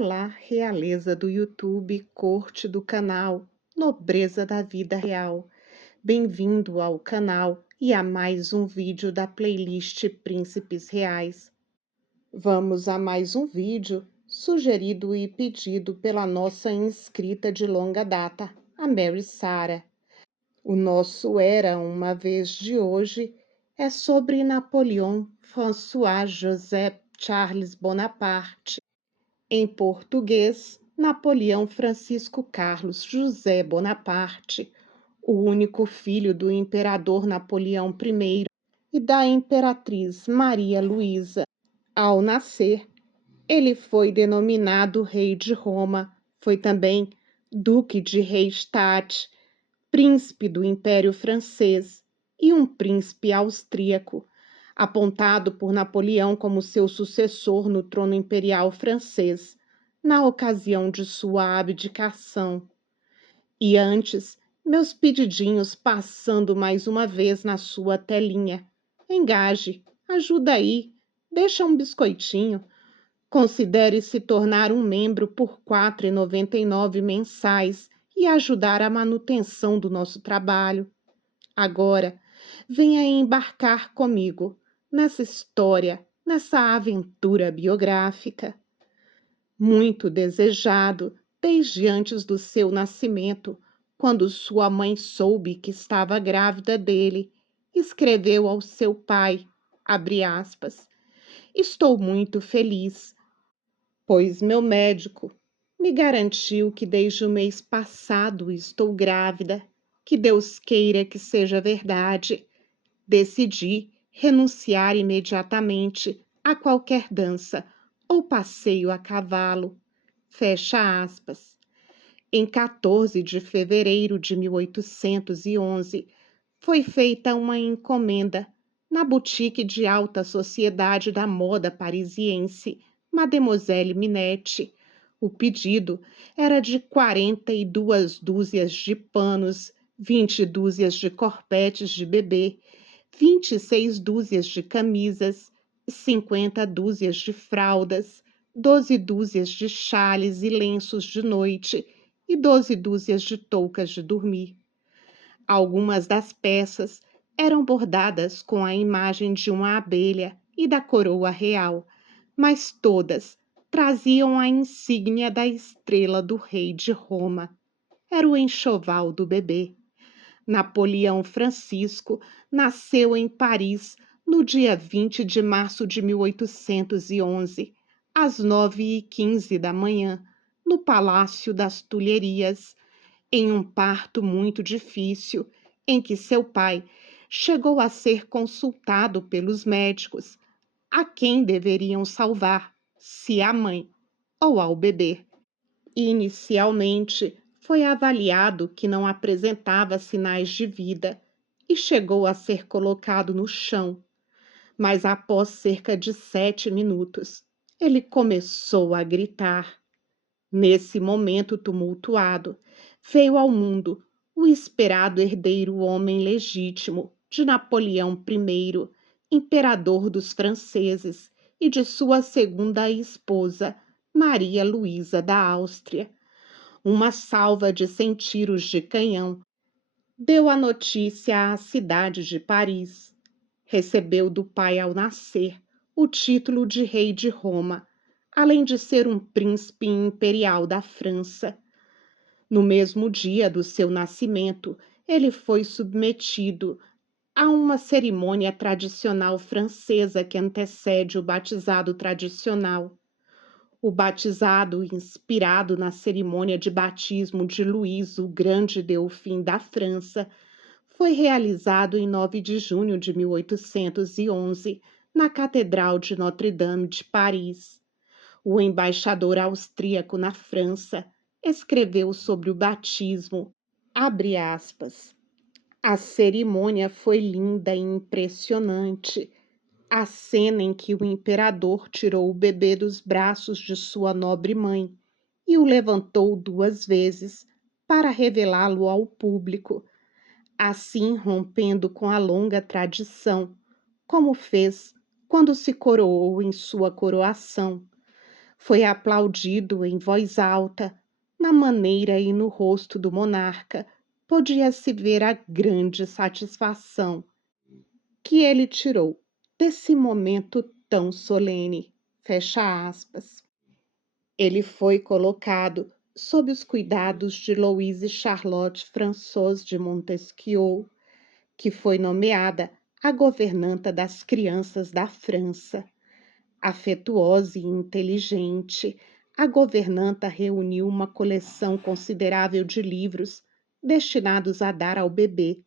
Olá, realeza do YouTube, corte do canal, nobreza da vida real. Bem-vindo ao canal e a mais um vídeo da playlist Príncipes Reais. Vamos a mais um vídeo sugerido e pedido pela nossa inscrita de longa data, a Mary Sara. O nosso Era Uma Vez de hoje é sobre Napoleão François Joseph Charles Bonaparte. Em português, Napoleão Francisco Carlos José Bonaparte, o único filho do imperador Napoleão I e da imperatriz Maria Luísa. Ao nascer, ele foi denominado Rei de Roma, foi também Duque de Reichstadt, Príncipe do Império Francês e um príncipe austríaco, apontado por Napoleão como seu sucessor no trono imperial francês, na ocasião de sua abdicação. E antes, meus pedidinhos passando mais uma vez na sua telinha. Engaje, ajuda aí, deixa um biscoitinho. Considere se tornar um membro por R$ 4,99 mensais e ajudar a manutenção do nosso trabalho. Agora, venha embarcar comigo nessa história, nessa aventura biográfica. Muito desejado desde antes do seu nascimento, quando sua mãe soube que estava grávida dele, escreveu ao seu pai, abre aspas, estou muito feliz, pois meu médico me garantiu que desde o mês passado estou grávida, que Deus queira que seja verdade. Decidi renunciar imediatamente a qualquer dança ou passeio a cavalo. Fecha aspas. Em 14 de fevereiro de 1811, foi feita uma encomenda na boutique de alta sociedade da moda parisiense, Mademoiselle Minette. O pedido era de 42 dúzias de panos, 20 dúzias de corpetes de bebê, 26 dúzias de camisas, 50 dúzias de fraldas, 12 dúzias de xales e lenços de noite e 12 dúzias de toucas de dormir. Algumas das peças eram bordadas com a imagem de uma abelha e da coroa real, mas todas traziam a insígnia da estrela do rei de Roma. Era o enxoval do bebê. Napoleão Francisco nasceu em Paris no dia 20 de março de 1811, às 9h15 da manhã, no Palácio das Tulherias, em um parto muito difícil, em que seu pai chegou a ser consultado pelos médicos, a quem deveriam salvar, se a mãe ou ao bebê. Inicialmente, foi avaliado que não apresentava sinais de vida e chegou a ser colocado no chão. Mas após cerca de 7 minutos, ele começou a gritar. Nesse momento tumultuado, veio ao mundo o esperado herdeiro homem legítimo de Napoleão I, imperador dos franceses, e de sua segunda esposa, Maria Luísa da Áustria. Uma salva de 100 tiros de canhão deu a notícia à cidade de Paris. Recebeu do pai ao nascer o título de rei de Roma, além de ser um príncipe imperial da França. No mesmo dia do seu nascimento, ele foi submetido a uma cerimônia tradicional francesa que antecede o batizado tradicional. O batizado, inspirado na cerimônia de batismo de Luís, o Grande Delfim da França, foi realizado em 9 de junho de 1811, na Catedral de Notre-Dame de Paris. O embaixador austríaco na França escreveu sobre o batismo, abre aspas, a cerimônia foi linda e impressionante. A cena em que o imperador tirou o bebê dos braços de sua nobre mãe e o levantou 2 vezes para revelá-lo ao público, assim rompendo com a longa tradição, como fez quando se coroou em sua coroação. Foi aplaudido em voz alta. Na maneira e no rosto do monarca podia-se ver a grande satisfação que ele tirou desse momento tão solene. Fecha aspas. Ele foi colocado sob os cuidados de Louise Charlotte Françoise de Montesquieu, que foi nomeada a governanta das crianças da França. Afetuosa e inteligente, a governanta reuniu uma coleção considerável de livros destinados a dar ao bebê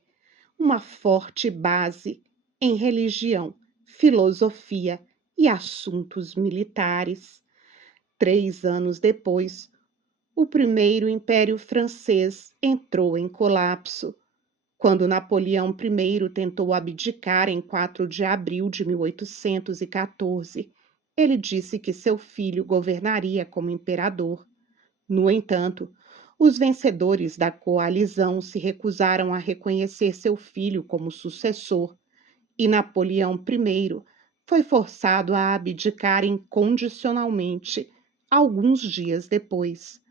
uma forte base em religião, filosofia e assuntos militares. 3 anos depois, o primeiro Império Francês entrou em colapso. Quando Napoleão I tentou abdicar em 4 de abril de 1814, ele disse que seu filho governaria como imperador. No entanto, os vencedores da coalizão se recusaram a reconhecer seu filho como sucessor, e Napoleão I foi forçado a abdicar incondicionalmente alguns dias depois.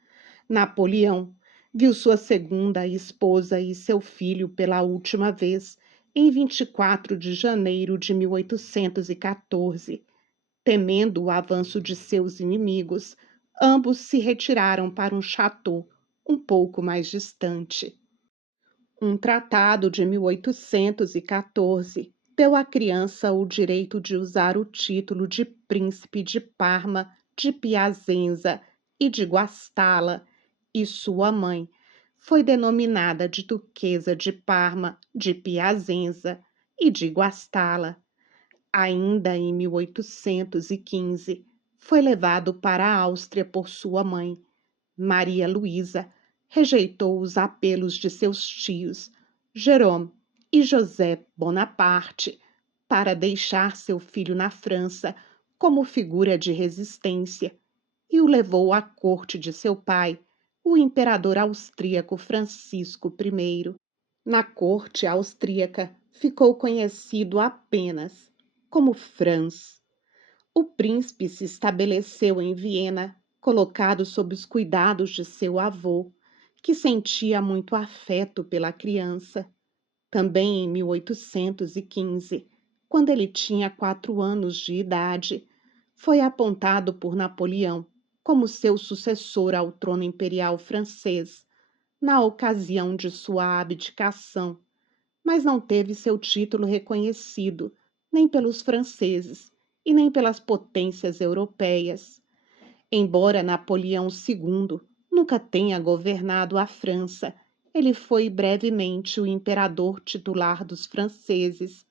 Napoleão viu sua segunda esposa e seu filho pela última vez em 24 de janeiro de 1814. Temendo o avanço de seus inimigos, ambos se retiraram para um chateau um pouco mais distante. Um tratado de 1814 deu à criança o direito de usar o título de príncipe de Parma, de Piacenza e de Guastalla, e sua mãe foi denominada de Duquesa de Parma, de Piacenza e de Guastalla. Ainda em 1815, foi levado para a Áustria por sua mãe. Maria Luísa rejeitou os apelos de seus tios, Jerome e José Bonaparte, para deixar seu filho na França como figura de resistência, e o levou à corte de seu pai, o imperador austríaco Francisco I. Na corte austríaca ficou conhecido apenas como Franz. O príncipe se estabeleceu em Viena, colocado sob os cuidados de seu avô, que sentia muito afeto pela criança. Também em 1815, quando ele tinha 4 anos de idade, foi apontado por Napoleão como seu sucessor ao trono imperial francês, na ocasião de sua abdicação, mas não teve seu título reconhecido nem pelos franceses e nem pelas potências europeias. Embora Napoleão II nunca tenha governado a França, ele foi brevemente o imperador titular dos franceses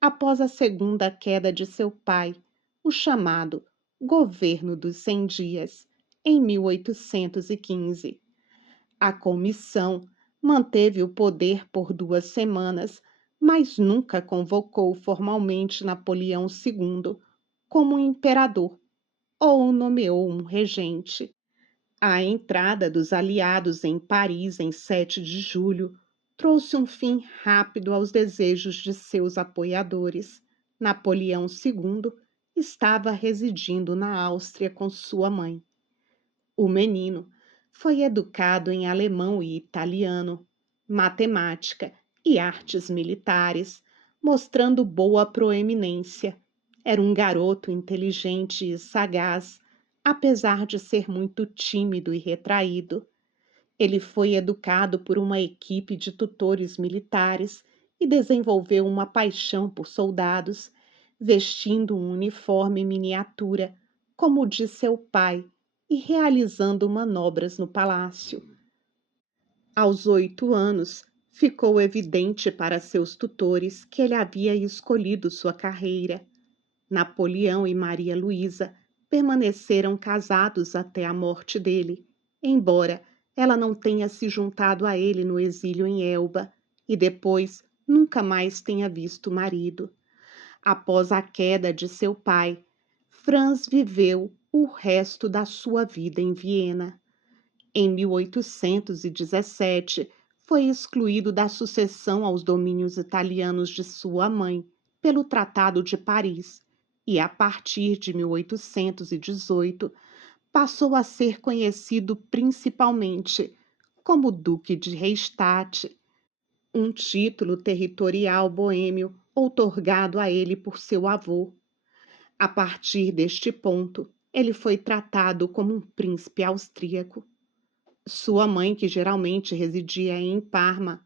após a segunda queda de seu pai, o chamado Governo dos 100 Dias, em 1815. A comissão manteve o poder por 2 semanas, mas nunca convocou formalmente Napoleão II como imperador ou nomeou um regente. A entrada dos aliados em Paris em 7 de julho trouxe um fim rápido aos desejos de seus apoiadores. Napoleão II estava residindo na Áustria com sua mãe. O menino foi educado em alemão e italiano, matemática e artes militares, mostrando boa proeminência. Era um garoto inteligente e sagaz, apesar de ser muito tímido e retraído. Ele foi educado por uma equipe de tutores militares e desenvolveu uma paixão por soldados, vestindo um uniforme miniatura, como o de seu pai, e realizando manobras no palácio. Aos 8 anos, ficou evidente para seus tutores que ele havia escolhido sua carreira. Napoleão e Maria Luísa permaneceram casados até a morte dele, embora ela não tenha se juntado a ele no exílio em Elba e depois nunca mais tenha visto o marido. Após a queda de seu pai, Franz viveu o resto da sua vida em Viena. Em 1817, foi excluído da sucessão aos domínios italianos de sua mãe pelo Tratado de Paris e, a partir de 1818, passou a ser conhecido principalmente como Duque de Reichstadt, um título territorial boêmio outorgado a ele por seu avô. A partir deste ponto, ele foi tratado como um príncipe austríaco. Sua mãe, que geralmente residia em Parma,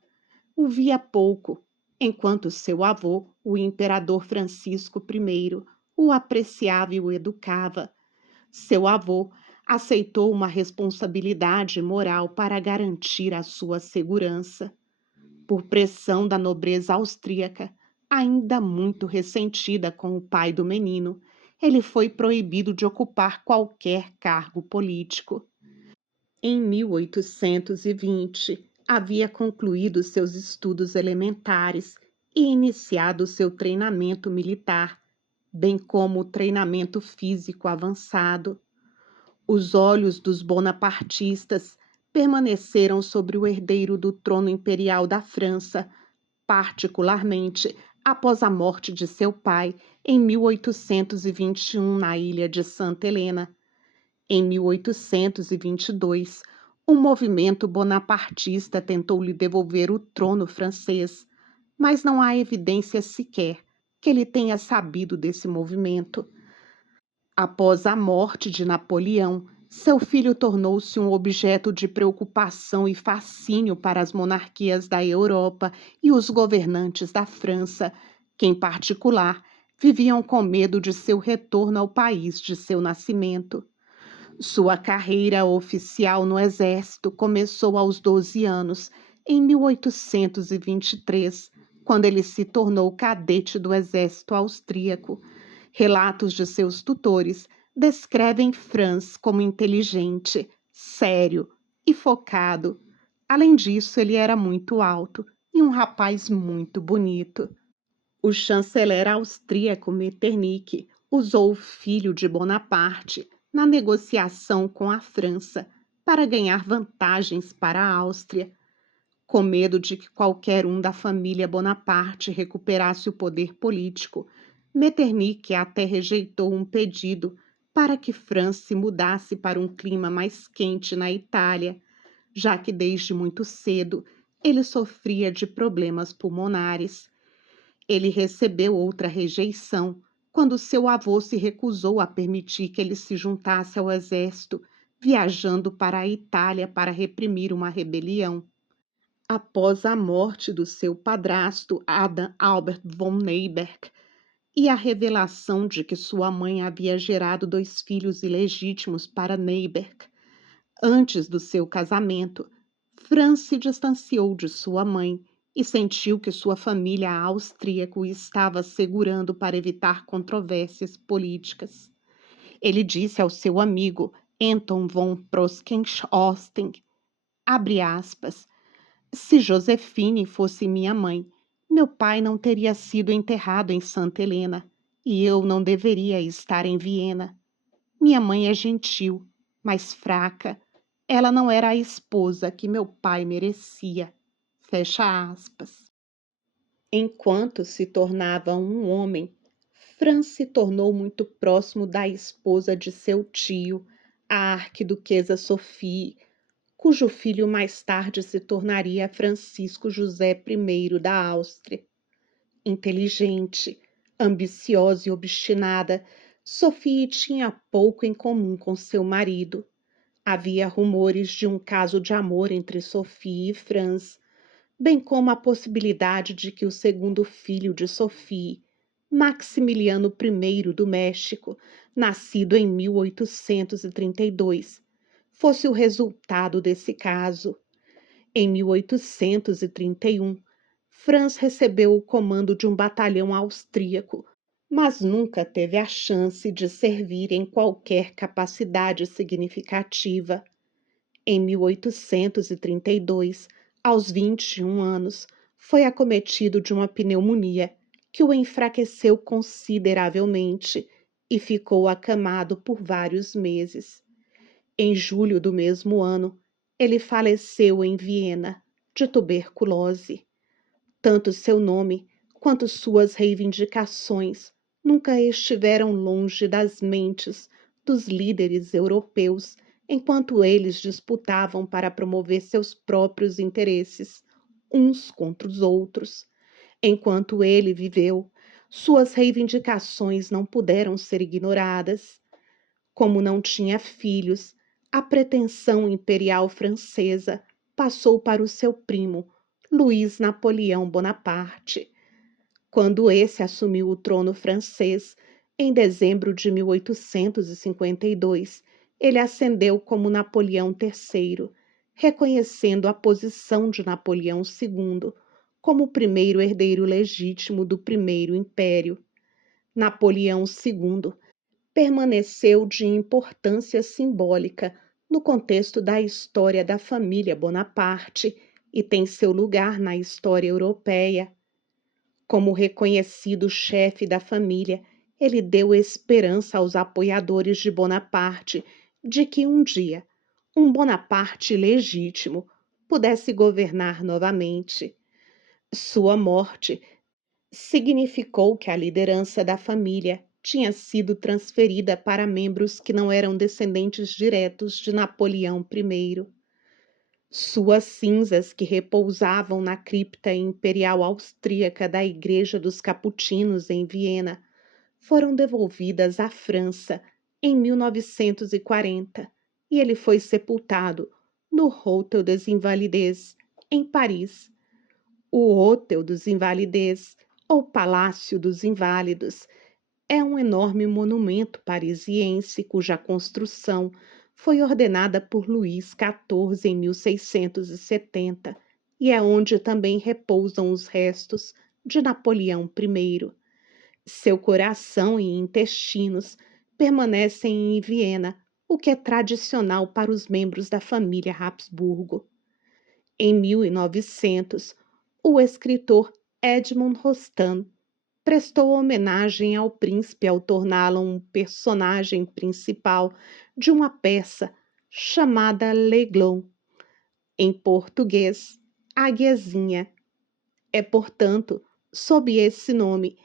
o via pouco, enquanto seu avô, o imperador Francisco I, o apreciava e o educava. Seu avô aceitou uma responsabilidade moral para garantir a sua segurança. Por pressão da nobreza austríaca, ainda muito ressentida com o pai do menino, ele foi proibido de ocupar qualquer cargo político. Em 1820, havia concluído seus estudos elementares e iniciado seu treinamento militar, bem como o treinamento físico avançado. Os olhos dos bonapartistas permaneceram sobre o herdeiro do trono imperial da França, particularmente após a morte de seu pai em 1821 na ilha de Santa Helena. Em 1822, um movimento bonapartista tentou lhe devolver o trono francês, mas não há evidência sequer que ele tenha sabido desse movimento. Após a morte de Napoleão, seu filho tornou-se um objeto de preocupação e fascínio para as monarquias da Europa e os governantes da França, que, em particular, viviam com medo de seu retorno ao país de seu nascimento. Sua carreira oficial no exército começou aos 12 anos, em 1823, quando ele se tornou cadete do exército austríaco. Relatos de seus tutores descrevem Franz como inteligente, sério e focado. Além disso, ele era muito alto e um rapaz muito bonito. O chanceler austríaco Metternich usou o filho de Bonaparte na negociação com a França para ganhar vantagens para a Áustria. Com medo de que qualquer um da família Bonaparte recuperasse o poder político, Metternich até rejeitou um pedido para que França se mudasse para um clima mais quente na Itália, já que desde muito cedo ele sofria de problemas pulmonares. Ele recebeu outra rejeição quando seu avô se recusou a permitir que ele se juntasse ao exército, viajando para a Itália para reprimir uma rebelião. Após a morte do seu padrasto, Adam Albert von Neyberg, e a revelação de que sua mãe havia gerado 2 filhos ilegítimos para Neyberg, antes do seu casamento, Franz se distanciou de sua mãe e sentiu que sua família austríaca o estava segurando para evitar controvérsias políticas. Ele disse ao seu amigo Anton von Proskenhausen, abre aspas, se Josefine fosse minha mãe, meu pai não teria sido enterrado em Santa Helena e eu não deveria estar em Viena. Minha mãe é gentil, mas fraca. Ela não era a esposa que meu pai merecia. Fecha aspas. Enquanto se tornava um homem, Franz se tornou muito próximo da esposa de seu tio, a arquiduquesa Sophie, cujo filho mais tarde se tornaria Francisco José I da Áustria. Inteligente, ambiciosa e obstinada, Sophie tinha pouco em comum com seu marido. Havia rumores de um caso de amor entre Sophie e Franz, bem como a possibilidade de que o segundo filho de Sophie, Maximiliano I do México, nascido em 1832, fosse o resultado desse caso. Em 1831, Franz recebeu o comando de um batalhão austríaco, mas nunca teve a chance de servir em qualquer capacidade significativa. Em 1832, aos 21 anos, foi acometido de uma pneumonia que o enfraqueceu consideravelmente e ficou acamado por vários meses. Em julho do mesmo ano, ele faleceu em Viena, de tuberculose. Tanto seu nome quanto suas reivindicações nunca estiveram longe das mentes dos líderes europeus, enquanto eles disputavam para promover seus próprios interesses, uns contra os outros. Enquanto ele viveu, suas reivindicações não puderam ser ignoradas. Como não tinha filhos, a pretensão imperial francesa passou para o seu primo, Luís Napoleão Bonaparte. Quando esse assumiu o trono francês, em dezembro de 1852, ele ascendeu como Napoleão III, reconhecendo a posição de Napoleão II como o primeiro herdeiro legítimo do Primeiro Império. Napoleão II permaneceu de importância simbólica no contexto da história da família Bonaparte e tem seu lugar na história europeia. Como reconhecido chefe da família, ele deu esperança aos apoiadores de Bonaparte de que um dia um Bonaparte legítimo pudesse governar novamente. Sua morte significou que a liderança da família tinha sido transferida para membros que não eram descendentes diretos de Napoleão I. Suas cinzas, que repousavam na cripta imperial austríaca da Igreja dos Capuchinos em Viena, foram devolvidas à França em 1940 e ele foi sepultado no Hôtel des Invalides, em Paris. O Hôtel dos Invalides, ou Palácio dos Inválidos, é um enorme monumento parisiense cuja construção foi ordenada por Luís XIV em 1670 e é onde também repousam os restos de Napoleão I. Seu coração e intestinos permanecem em Viena, o que é tradicional para os membros da família Habsburgo. Em 1900, o escritor Edmond Rostand prestou homenagem ao príncipe ao torná-lo um personagem principal de uma peça chamada L'Aiglon, em português, Águiazinha. É, portanto, sob esse nome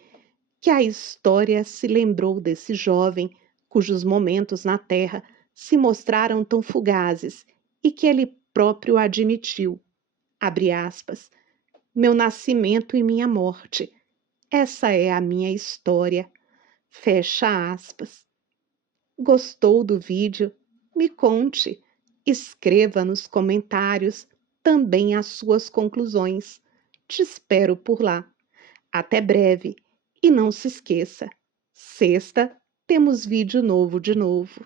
que a história se lembrou desse jovem cujos momentos na Terra se mostraram tão fugazes e que ele próprio admitiu, abre aspas, meu nascimento e minha morte. Essa é a minha história. Fecha aspas. Gostou do vídeo? Me conte. Escreva nos comentários também as suas conclusões. Te espero por lá. Até breve. E não se esqueça, sexta temos vídeo novo de novo.